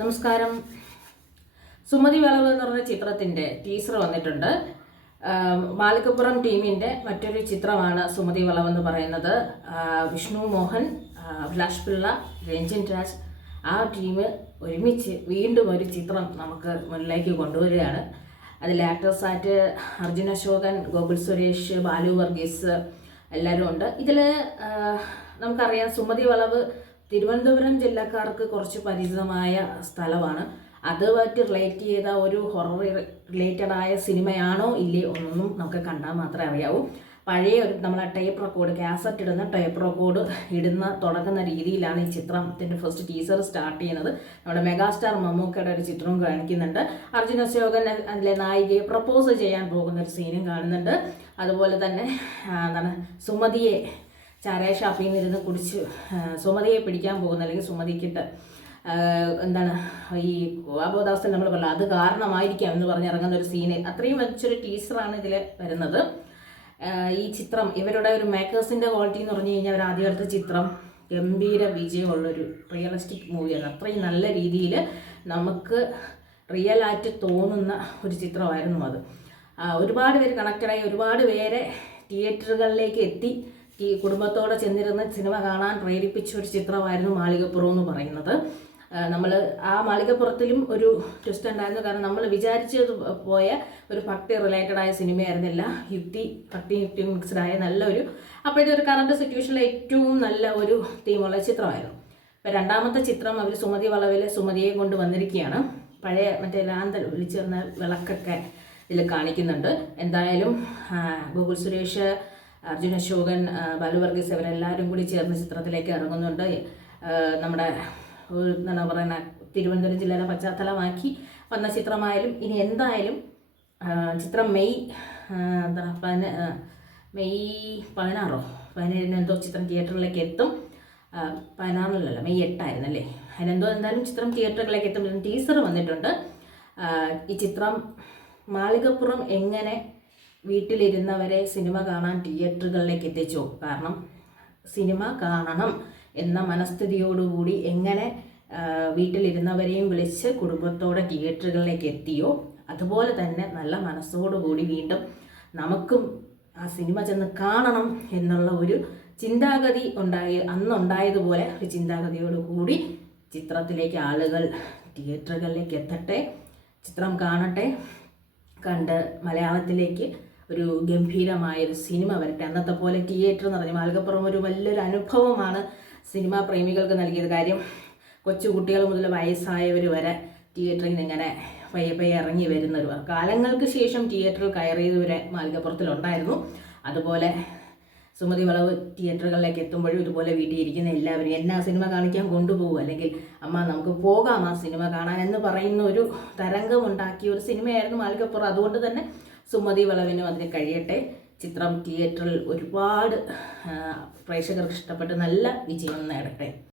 നമസ്കാരം. സുമതി വളവ് എന്ന് പറഞ്ഞ ചിത്രത്തിൻ്റെ ടീസർ വന്നിട്ടുണ്ട്. മാളികപ്പുറം ടീമിൻ്റെ മറ്റൊരു ചിത്രമാണ് സുമതി വളവ് എന്ന് പറയുന്നത്. വിഷ്ണു മോഹൻ, അഭിലാഷ് പിള്ള, രഞ്ജിൻ രാജ് ആ ടീം ഒരുമിച്ച് വീണ്ടും ഒരു ചിത്രം നമുക്ക് മുന്നിലേക്ക് കൊണ്ടുവരികയാണ്. അതിൽ ആക്ടേഴ്സായിട്ട് അർജുൻ അശോകൻ, ഗോകുൽ സുരേഷ്, ബാലു വർഗീസ് എല്ലാവരും ഉണ്ട്. ഇതിൽ നമുക്കറിയാം സുമതി വളവ് തിരുവനന്തപുരം ജില്ലക്കാർക്ക് കുറച്ച് പരിചിതമായ സ്ഥലമാണ്. അതുമായിട്ട് റിലേറ്റ് ചെയ്ത ഒരു ഹൊറർ റിലേറ്റഡായ സിനിമയാണോ ഇല്ലേ ഒന്നും നമുക്ക് കണ്ടാൽ മാത്രമേ അറിയാവൂ. പഴയ ഒരു നമ്മളെ ടേപ്പ് റെക്കോർഡ്, കാസറ്റ് ഇടുന്ന ടേപ്പ് റെക്കോർഡ് തുടങ്ങുന്ന രീതിയിലാണ് ഈ ചിത്രത്തിൻ്റെ ഫസ്റ്റ് ടീസർ സ്റ്റാർട്ട് ചെയ്യുന്നത്. നമ്മുടെ മെഗാസ്റ്റാർ മമ്മൂക്കയുടെ ഒരു ചിത്രവും കാണിക്കുന്നുണ്ട്. അർജുൻ അശോകൻ അതിലെ നായികയെ പ്രപ്പോസ് ചെയ്യാൻ പോകുന്ന ഒരു സീനും കാണുന്നുണ്ട്. അതുപോലെ തന്നെ സുമതിയെ ചാരായ ഷാപ്പിൽ നിന്ന് ഇരുന്ന് കുടിച്ച് സുമതിയെ പിടിക്കാൻ പോകുന്ന, അല്ലെങ്കിൽ സുമതിക്കിട്ട് ഈ അബോധാവസ്ഥ നമ്മൾ പറഞ്ഞത് അത് കാരണമായിരിക്കാം എന്ന് പറഞ്ഞിറങ്ങുന്ന ഒരു സീന്, അത്രയും വെച്ചൊരു ടീച്ചറാണ് ഇതിൽ വരുന്നത്. ഈ ചിത്രം ഇവരുടെ ഒരു മേക്കേഴ്സിൻ്റെ ക്വാളിറ്റി എന്ന് പറഞ്ഞു കഴിഞ്ഞാൽ അവർ ആദ്യം എടുത്ത ചിത്രം ഗംഭീര വിജയമുള്ളൊരു റിയലിസ്റ്റിക് മൂവിയാണ്. അത്രയും നല്ല രീതിയിൽ നമുക്ക് റിയലായിട്ട് തോന്നുന്ന ഒരു ചിത്രമായിരുന്നു അത്. ഒരുപാട് പേര് കണക്റ്റഡായി, ഒരുപാട് പേരെ തിയേറ്ററുകളിലേക്ക് എത്തി ഈ കുടുംബത്തോടെ ചെന്നിരുന്ന് സിനിമ കാണാൻ പ്രേരിപ്പിച്ച ഒരു ചിത്രമായിരുന്നു മാളികപ്പുറം എന്ന് പറയുന്നത്. നമ്മൾ ആ മാളികപ്പുറത്തിലും ഒരു ട്വിസ്റ്റ് ഉണ്ടായിരുന്നു. കാരണം നമ്മൾ വിചാരിച്ചത് പോയ ഒരു ഭക്തി റിലേറ്റഡായ സിനിമയായിരുന്നില്ല. ഭക്തി മിക്സ്ഡായ നല്ലൊരു, അപ്പോഴത്തെ ഒരു കറണ്ട് സിറ്റുവേഷനിലെ ഏറ്റവും നല്ല ഒരു തീമുള്ള ചിത്രമായിരുന്നു. ഇപ്പം രണ്ടാമത്തെ ചിത്രം അവർ സുമതി വളവിൽ സുമതിയെ കൊണ്ട് വന്നിരിക്കുകയാണ്. പഴയ മറ്റേ ലാന്തൽ വിളിച്ചിരുന്ന വിളക്കൊക്കെ ഇതിൽ കാണിക്കുന്നുണ്ട്. എന്തായാലും ഗോകുൽ സുരേഷ്, അർജുൻ അശോകൻ, ബാലു വർഗീസ് ഇവരെല്ലാവരും കൂടി ചേർന്ന് ചിത്രത്തിലേക്ക് ഇറങ്ങുന്നുണ്ട്. നമ്മുടെ എന്താണ് പറയുന്ന തിരുവനന്തപുരം ജില്ലയിലെ പശ്ചാത്തലമാക്കി വന്ന ചിത്രമായാലും ഇനി എന്തായാലും ചിത്രം മെയ് 17 എന്തോ ചിത്രം തിയേറ്ററിലേക്ക് എത്തും. 16 മെയ് 8 അല്ലേ, എന്തായാലും ചിത്രം തിയേറ്ററുകളിലേക്ക് എത്തും. ടീസർ വന്നിട്ടുണ്ട്. ഈ ചിത്രം മാളികപ്പുറം എങ്ങനെ വീട്ടിലിരുന്നവരെ സിനിമ കാണാൻ തിയേറ്ററുകളിലേക്ക് എത്തിച്ചു. കാരണം സിനിമ കാണണം എന്ന മനസ്ഥിതിയോടുകൂടി എങ്ങനെ വീട്ടിലിരുന്നവരെയും വിളിച്ച് കുടുംബത്തോടെ തിയേറ്ററുകളിലേക്ക് എത്തിയോ, അതുപോലെ തന്നെ നല്ല മനസ്സോടുകൂടി വീണ്ടും നമുക്കും ആ സിനിമ ചെന്ന് കാണണം എന്നുള്ള ഒരു ചിന്താഗതി അന്നുണ്ടായതുപോലെ ഒരു ചിന്താഗതിയോടുകൂടി ചിത്രത്തിലേക്ക് ആളുകൾ തിയേറ്ററുകളിലേക്ക് എത്തട്ടെ, ചിത്രം കാണട്ടെ, കണ്ട് മലയാളത്തിലേക്ക് ഒരു ഗംഭീരമായൊരു സിനിമ വരട്ടെ. അന്നത്തെ പോലെ തിയേറ്റർ എന്ന് പറഞ്ഞാൽ മാളികപ്പുറം ഒരു വലിയൊരു അനുഭവമാണ് സിനിമാ പ്രേമികൾക്ക് നൽകിയത്. കാര്യം കൊച്ചു കുട്ടികൾ മുതൽ വയസ്സായവർ വരെ തിയേറ്ററിൽ നിന്ന് ഇങ്ങനെ പയ്യെ ഇറങ്ങി വരുന്നൊരു കാലങ്ങൾക്ക് ശേഷം തിയേറ്ററിൽ കയറിയതുവരെ മാളികപ്പുറത്തിലുണ്ടായിരുന്നു. അതുപോലെ സുമതി വളവ് തിയേറ്ററുകളിലേക്ക് എത്തുമ്പോഴും ഇതുപോലെ വീട്ടിൽ ഇരിക്കുന്ന എല്ലാവരും എന്നാ സിനിമ കാണിക്കാൻ കൊണ്ടുപോകും, അല്ലെങ്കിൽ അമ്മ നമുക്ക് പോകാം ആ സിനിമ കാണാൻ എന്ന് പറയുന്ന ഒരു തരംഗമുണ്ടാക്കിയ ഒരു സിനിമയായിരുന്നു മാളികപ്പുറം. അതുകൊണ്ട് തന്നെ സുമതി വളവിനും അതിന് കഴിയട്ടെ. ചിത്രം തിയേറ്ററിൽ ഒരുപാട് പ്രേക്ഷകർക്ക് ഇഷ്ടപ്പെട്ട് നല്ല വിജയം നേടട്ടെ.